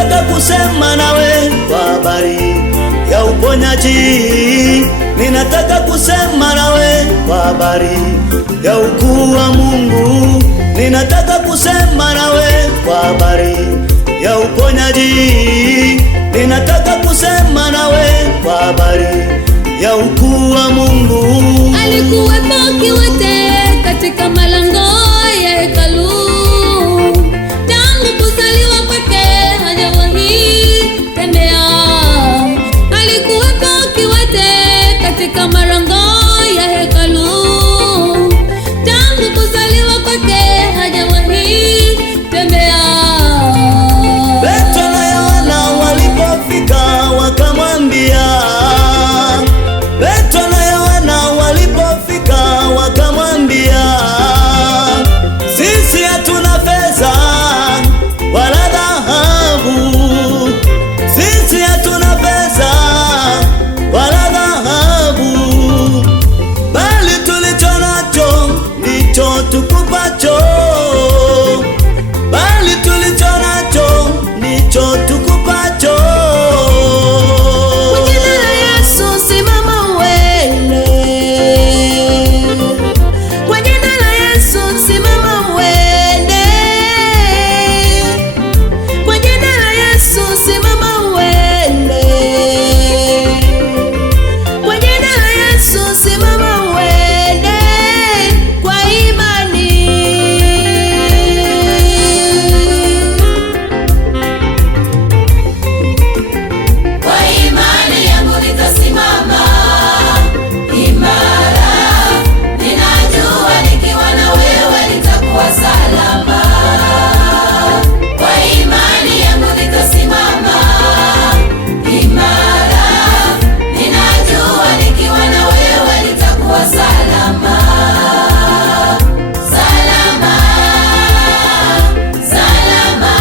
ninataka kusema nawe kwa habari ya uponyaji. Ninataka kusema nawe kwa habari ya ukuu wa Mungu. Ninataka kusema nawe kwa habari ya uponyaji. Ninataka kusema nawe kwa habari ya ukuu wa Mungu. Alikuwepo kiwete katika malango ya hekalu, tangu kuzaliwa kwake hajawahi tembea. Alikuwepo kiwete katika malango ya hekalu, tangu kuzaliwa kwake hajawahi tembea. Petro na Yohana walipofika wakamwambia, Petro na Yohana walipofika wakamwambia, sisi hatuna fedha wala dhahabu, sisi hatuna fedha wala dhahabu, bali tulicho nacho ndicho tukupacho, bali tulicho nacho ndicho tukupacho. Kwa jina la Yesu simama uende. Kwa jina la Yesu simama uende. Kwa jina la Yesu simama uende. Kwa jina la Yesu simama uende kwa imani. Kwa imani yangu nitasimama imara, ninajua nikiwa na wewe nitakuwa salama. Kwa imani yangu nitasimama imara, ninajua nikiwa na wewe nitakuwa salama. Salama, salama,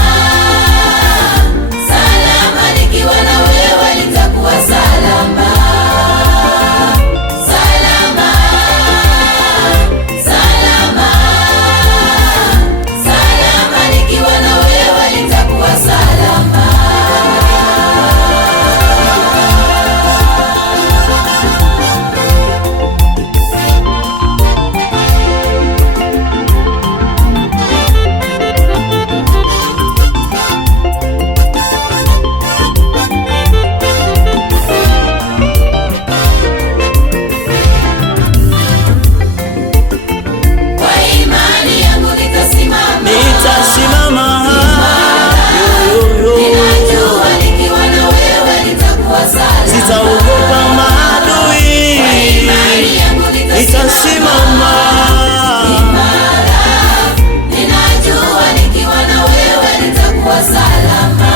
salama, nikiwa na wewe nitakuwa salama. Salama, salama, salama, nikiwa na wewe nitakuwa salama. Kwa imani yangu nitasimama, Nitasimama, ninajua nikiwa na wewe nitakuwa salama. sitaogopa maadui, Imani yangu nitasimama, imara, ninajua nikiwa na wewe nitakuwa salama.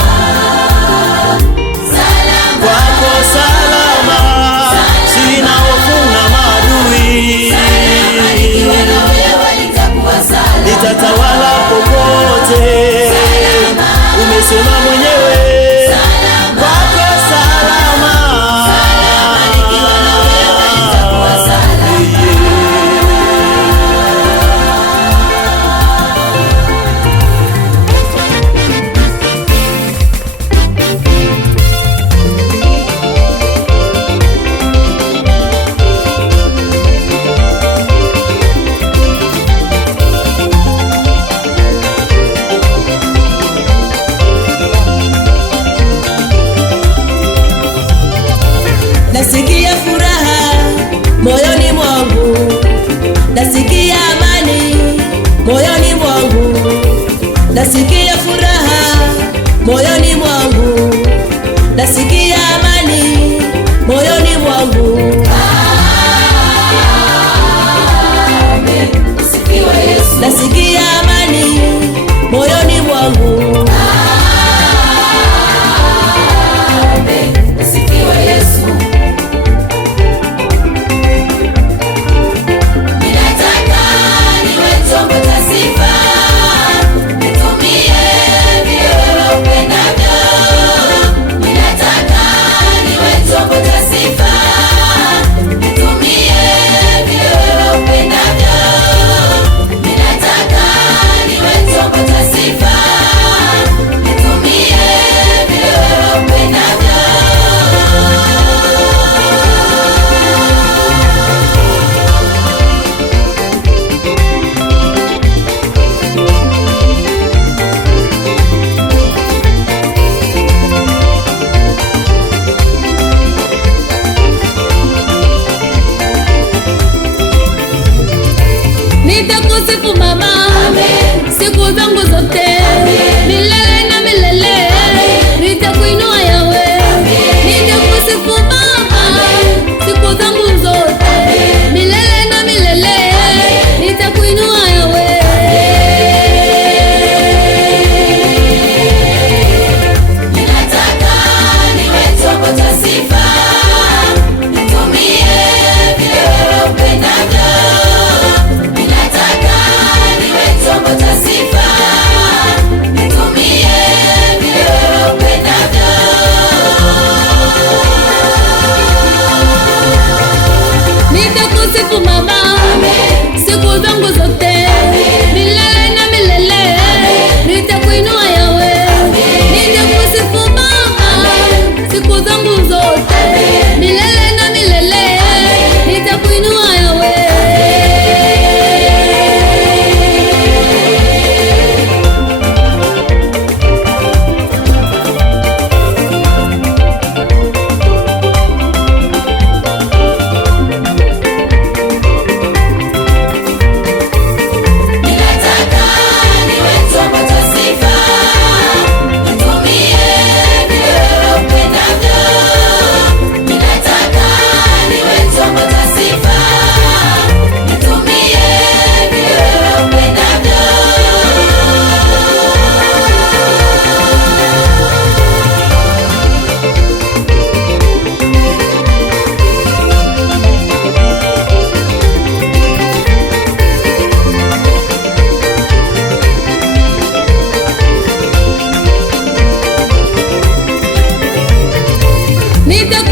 Salama, kwako salama, sina hofu na maadui, nikiwa na wewe nitakuwa salama. nitatawala popote, umesema mwenyewe. Kwako salama, Nikiwa na wewe nitakuwa salama.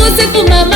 nitakusifu mama.